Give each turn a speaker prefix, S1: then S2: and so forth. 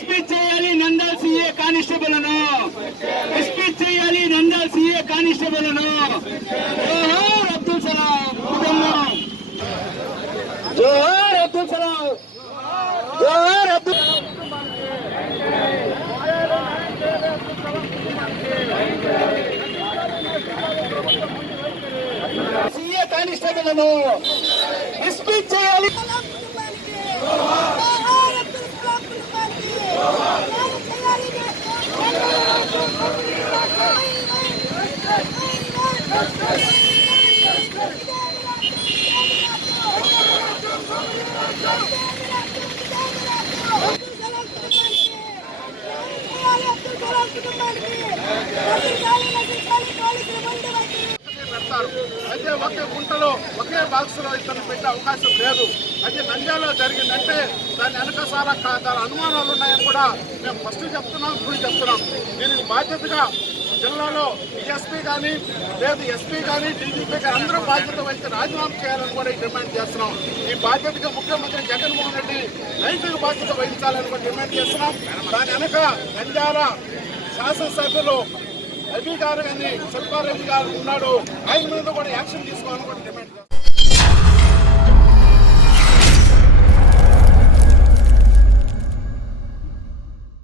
S1: नंढ CA कानिस्टेबलो speech Abdul Salam CA कॉनिस्टेबलो सलाम अब्दुल सलाम अब्दुल सीए कॉनिस्टेबलो स्पीच చేయాలి.
S2: అయితే ఒకే గుంటలో ఒకే బాక్స్లో ఇతను పెట్టే అవకాశం లేదు. అయితే నంద్యాలో జరిగిందంటే దాని వెనకసార దాని అనుమానాలు ఉన్నాయని కూడా మేము ఫస్ట్ చెప్తున్నాం ఇప్పుడు చెప్తున్నాం. దీనికి బాధ్యతగా జిల్లాలో ఎస్పీ కానీ లేదు ఎస్పీ కానీ డీజీపీ కానీ అందరూ బాధ్యత వహించి రాజీనామా చేయాలని కూడా డిమాండ్ చేస్తున్నాం. ఈ బాధ్యతగా ముఖ్యమంత్రి జగన్మోహన్ రెడ్డి రైతులకు బాధ్యత వహించాలని కూడా డిమాండ్ చేస్తున్నాం. దాని వెనక నంద్యాల శాసనసభ్యులు రవి గారు కానీ శిల్పారెడ్డి గారు ఉన్నాడు. ఆయన మీద కూడా యాక్షన్ తీసుకోవాలని కూడా డిమాండ్ చేస్తున్నాం.